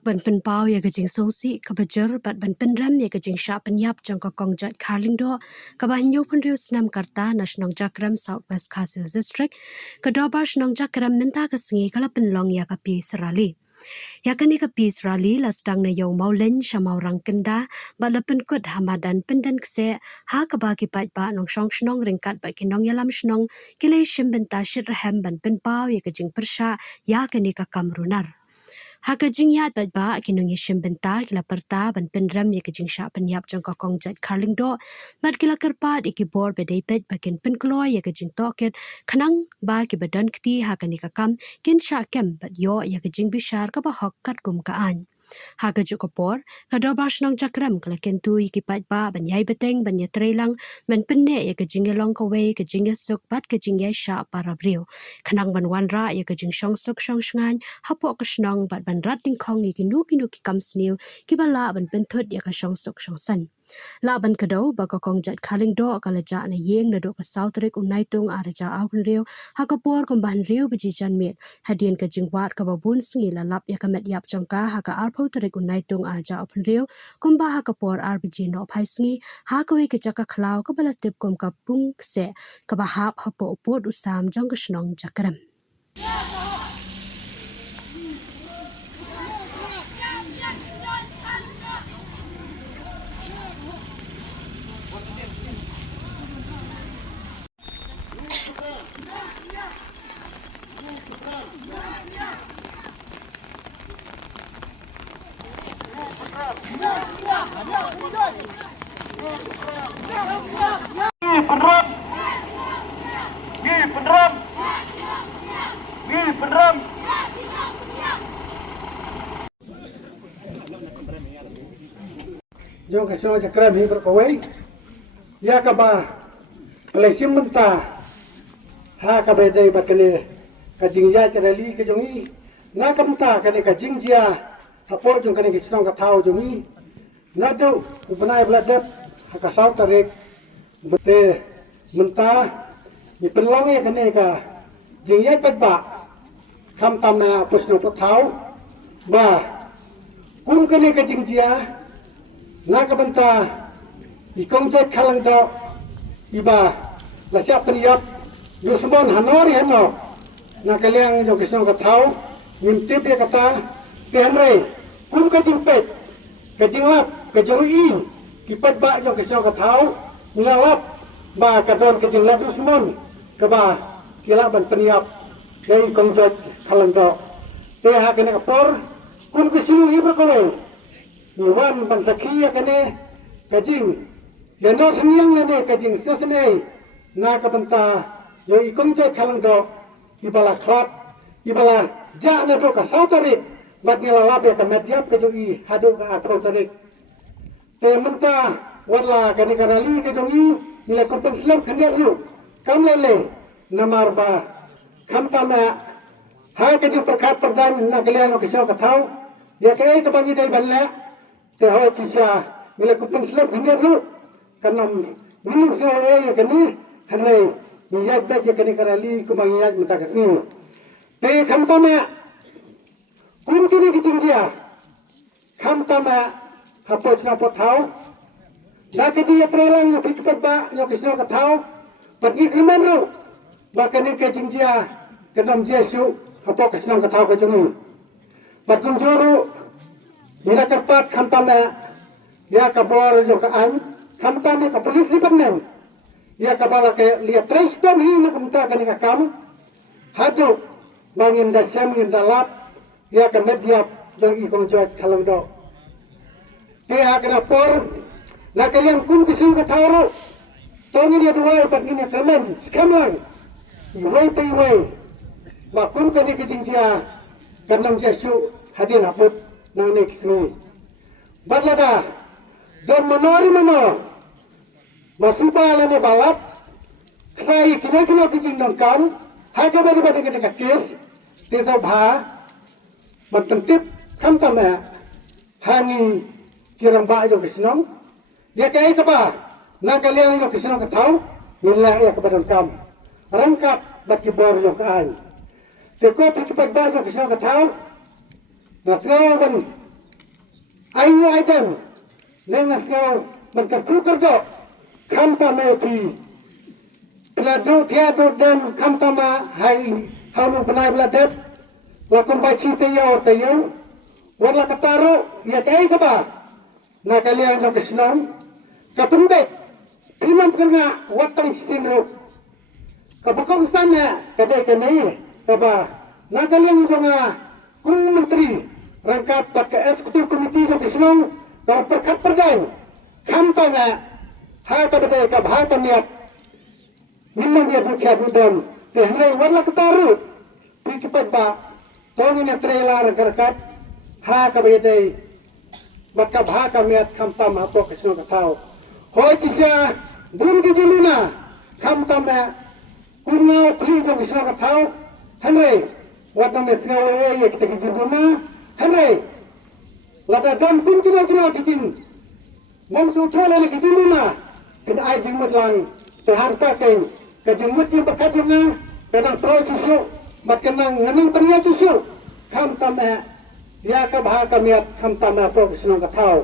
lak ban pen pau ya gajing sosi kabajar bat ban pen ram ya gajing sha penyap jang ka kongjat Carling do ka ba nyo pun riu snam karta national jakram southwest Khasil district ka dobar snong jakram minta ka singi kala penlong ya ka pi serali ya kani ka pi serali la stang na yo maulen shamau rang kenda ba la pen kut hamadan pendan kse ha ka ba ki pai ba nong shong snong ringkat ba ki nong yalam snong kile shim benta shit rahem ban pen pau ya gajing persha ya kani ka kamrunar Haka jing yat bat ba kinong yeshim benta kila perta ban penram ya kajing sha penyap jang ka kongjat Carling do bat kila kerpat iki bor bedepet bakin penkloy ya kajing toket kanang ba ki badan kti haka ni kakam kin sha kem bat yo ya kajing bishar ka ba hok kat kum kaan Haka juk kapor kadobar snong jakram kala kentu iki pat ba ban yai beteng ban ya trelang ban penne ya kajing long ka wei kajing suk bat kajing ya sha parabriu kanang ban wanra ya kajing shong suk shong shngan hapo ka snong bat ban rat ding khong iki nu ki kam sniu ki bala ban penthut ya ka shong suk shong san Laban kadau baka kongjat Carling do kala ja na yeng na do ka south rik unai tung araja aun riu hakapor kumban riu beji jan met hadien ka jingwat ka babun singi la lap ya kamet yap jangka haka arpau tarik unai tung araja apun riu kumba hakapor arbiji no phai singi hakawe ka jaka khlau ka bala tip kum ka pung se ka bahap hapo upot usam jang ka snong jakram Jom ka sino jakram hi berkawai ya ka ba lesim menta ha ka ba dai bakale ka jingja terali ke jongi na ka menta ka ne ka jingjia hapo jong ka ne ki sino ka thau jongi na do ubanai bladat ha ka sau tarik bete menta ni penlong ya ka ne ka jingja pat ba kham tam na pusno ka thau ba kum ka ne ka jingjia Nak benta ikongjet Carling do iba la siap peniap dusmon hanori hano nak kaliang jo kisno ka thau ngintip ya kata penre kum ka jingpet ka jinglap ka joi kipat ba jo kisno ka thau ngalap ba ka don ka jinglap dusmon ka ba kila ban peniap dei kongjet Carling do te ha kana ka por kum kisno ibra koloi Iwan pansakhiya kane kajing yano seniang lene kajing sosene na kapanta yo ikong je Carling do ibala klat ibala ja na do ka sautari bat ngela labe ka mediap ke joi hadu ka aprotarik te menta wala kane karali ke jongi nila kompen slam khander ru kam lele namar ba khamta ma ha kajing prakat pradan na kalian ke ka thau ya ke ka bangi dai balle te ho tisa mila kupun slap khander ru kanam minung se ya kani hanai niyat bet ya kani karali kumangiyat mata kasi te khamtama kum kini kijingjia khamtama hapo chna po thau na kiti ya prelang yo pikpat ba yo kisno ka thau patni kriman ru ba kani kijingjia kanam jesu hapo kisno ka thau ka jungi patkum joru Mira kerpat khamtama ya kabor jo ka an khamtama ka polis libanen ya kabala ke lihat trestom hi na kumta ka ka kam hadu bangin da sem ngin da lap ya ka media jo i kong jo Carling do te ha kana por la kalian kum kisim ka thawro to ni dia duai pat ni kremen skamlang iwai pe iwai ba kum ka ni kijingjia kanam jesu hadin aput nang nek sini batlada dan menori meno masupa lene balap sai kina kijing dong kam haja bari bari kita kes desa bha batentip khamtama hangi kirang ba jo kisnong ya kai ka ba na kalian jo kisnong ka thau nila ya ka badang kam rangkat bat ki bor jo ka an te ko pa ki pa ba jo kisnong ka thau Nasgawan Ayu item dengan segala berkerku kerja kam tama ti peladu tiada dan kam tama hai halu benai beladet lakum baci tayo tayo warla kataro ya kai kaba na kalian jo kesenam kapundek primam kerja watang sinro kapakong sana kadai kene kaba na kalian jo nga kung menteri rangkap ke eksekutif komiti jo kesenam kau perkat pergan kam tanga ha kabade ka bhata niat minna dia bukya budam tehre warla kataru pikipat ba tongina trailer karkat ha kabade bakka bhaka miat kam tam apo kesno katau hoi tisya bun ki jiluna kam tam kunna pli jo kesno katau hanre wadam esgawe ye kita ki jiluna hanre lada dam kun kina kina kitin mong su thola le kitin luna kin ai jing mat lang te har ta ken ka jing mat yang pakat na kadang pro susu mat kenang nganang priya susu kam tam ya ka bha ka miat kam tam pro kisno ka thau